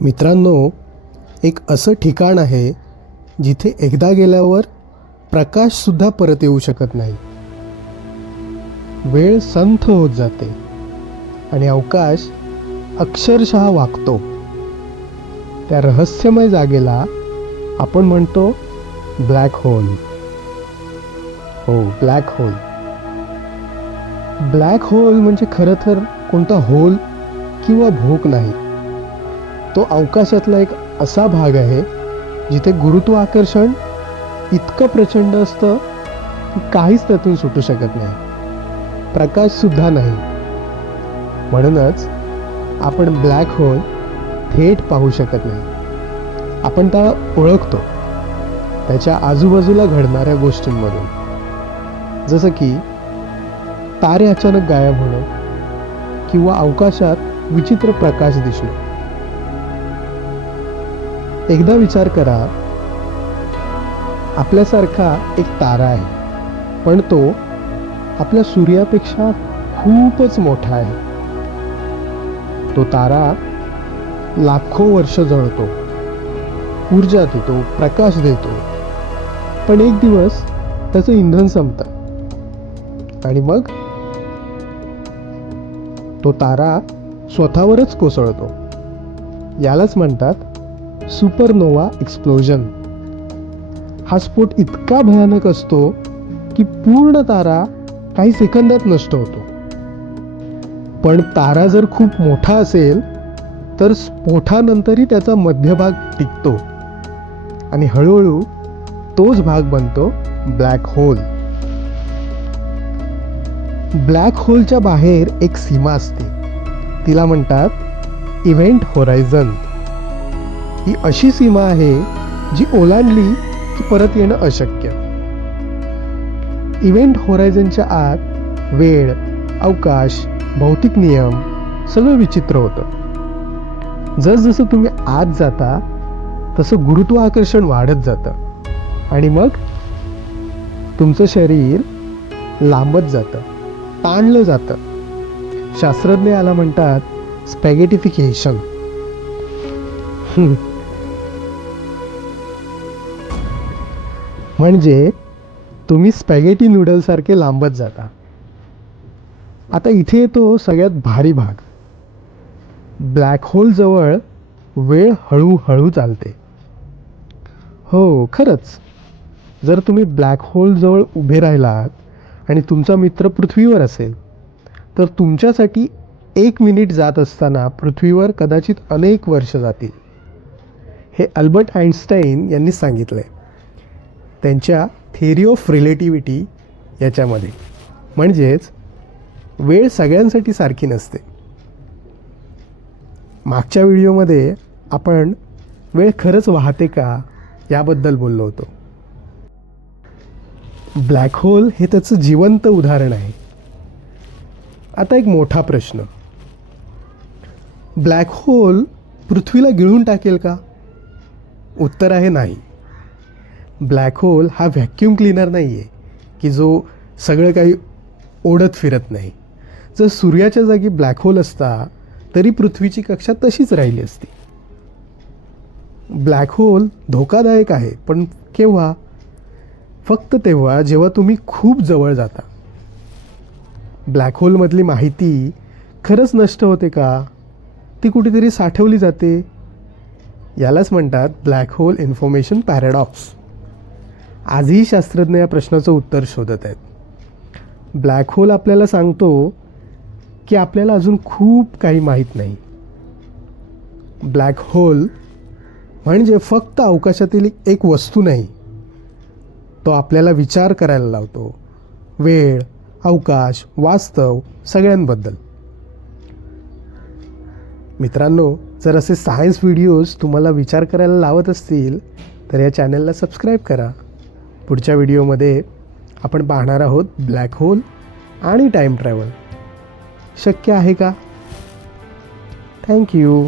मित्रांनो, एक असं ठिकाण आहे जिथे एकदा गेल्यावर प्रकाशसुद्धा परत येऊ शकत नाही. वेळ संथ होत जाते आणि अवकाश अक्षरशः वाकतो. त्या रहस्यमय जागेला आपण म्हणतो ब्लॅक होल. हो, ब्लॅक होल. ब्लॅक होल म्हणजे खरं तर कोणता होल किंवा भोक नाही. तो अवकाशातला एक असा भाग आहे जिथे गुरुत्वाकर्षण इतकं प्रचंड असतं की काहीच त्यातून सुटू शकत नाही, प्रकाशसुद्धा नाही. म्हणूनच आपण ब्लॅक होल थेट पाहू शकत नाही. आपण त्याला ओळखतो त्याच्या आजूबाजूला घडणाऱ्या गोष्टींमधून, जसं की तारे अचानक गायब होणं किंवा अवकाशात विचित्र प्रकाश दिसणं. एकदा विचार करा, आपल्यासारखा एक तारा आहे, पण तो आपल्या सूर्यापेक्षा खूपच मोठा आहे. तो तारा लाखो वर्ष जळतो, ऊर्जा देतो, प्रकाश देतो, पण एक दिवस त्याचं इंधन संपतं आणि मग तो तारा स्वतःवरच कोसळतो. यालाच म्हणतात सुपरनोवा एक्सप्लोजन. हा स्फोट इतका भयानक असतो की पूर्ण तारा काही सेकंदात नष्ट होतो. पण तारा जर खूप मोठा असेल तर स्फोटानंतरही त्याचा मध्यभाग टिकतो आणि हळूहळू तोच भाग बनतो ब्लॅक होल. ब्लॅक होलच्या बाहेर एक सीमा असते, तिला म्हणतात इव्हेंट होरायझन. ही अशी सीमा आहे जी ओलांडली की परत येणं अशक्य. इव्हेंट होरायझनच्या आत वेळ, अवकाश, भौतिक नियम सगळं विचित्र होतं. जसजसं तुम्ही आत जाता तसं गुरुत्वाकर्षण वाढत जातं आणि मग तुमचं शरीर लांबत जातं, ताणलं जातं. शास्त्रज्ञ याला म्हणतात स्पॅगेटिफिकेशन. म्हणजे तुम्ही स्पॅगेटी नूडलसारखे लांबत जाता. आता इथे येतो सगळ्यात भारी भाग. ब्लॅक होल जवळ वेळ हळूहळू चालते. हो, खरंच. जर तुम्ही ब्लॅक होल जवळ उभे राहिलात आणि तुमचा मित्र पृथ्वीवर असेल तर तुमच्यासाठी 1 मिनिट जात असताना पृथ्वीवर कदाचित अनेक वर्ष जातील. हे अल्बर्ट आइन्स्टाईन यांनी सांगितलंय त्यांच्या थिअरी ऑफ रिलेटिव्हिटी याच्यामध्ये. म्हणजेच वेळ सगळ्यांसाठी सारखी नसते. मागच्या व्हिडिओमध्ये आपण वेळ खरंच वाहते का याबद्दल बोललो होतो. ब्लॅक होल हे त्याचं जिवंत उदाहरण आहे. आता एक मोठा प्रश्न, ब्लॅक होल पृथ्वीला गिळून टाकेल का? उत्तर आहे नाही. ब्लॅक होल हा व्हॅक्यूम क्लीनर नाही आहे की जो सगळं काही ओढत फिरत नाही. जर सूर्याच्या जागी ब्लॅक होल असता तरी पृथ्वीची कक्षा तशीच राहिली असती. ब्लॅक होल धोकादायक आहे, पण केव्हा? फक्त तेव्हा जेव्हा तुम्ही खूप जवळ जाता. ब्लॅक होलमधली माहिती खरंच नष्ट होते का? ती कुठेतरी साठवली जाते. यालाच म्हणतात ब्लॅक होल इन्फॉर्मेशन पॅराडॉक्स. आजही शास्त्रज्ञ या प्रश्नाचं उत्तर शोधत आहेत. ब्लॅक होल आपल्याला सांगतो की आपल्याला अजून खूप काही माहीत नाही. ब्लॅक होल म्हणजे फक्त अवकाशातील एक वस्तू नाही, तो आपल्याला विचार करायला लावतो. वेळ, अवकाश, वास्तव सगळ्यांबद्दल. मित्रांनो, जर असे सायन्स व्हिडिओज तुम्हाला विचार करायला लावत असतील तर या चॅनलला सबस्क्राईब करा. पुढच्या व्हिडिओमध्ये आपण पाहणार आहोत ब्लॅक होल आणि टाईम ट्रॅव्हल. शक्य आहे का? थँक्यू.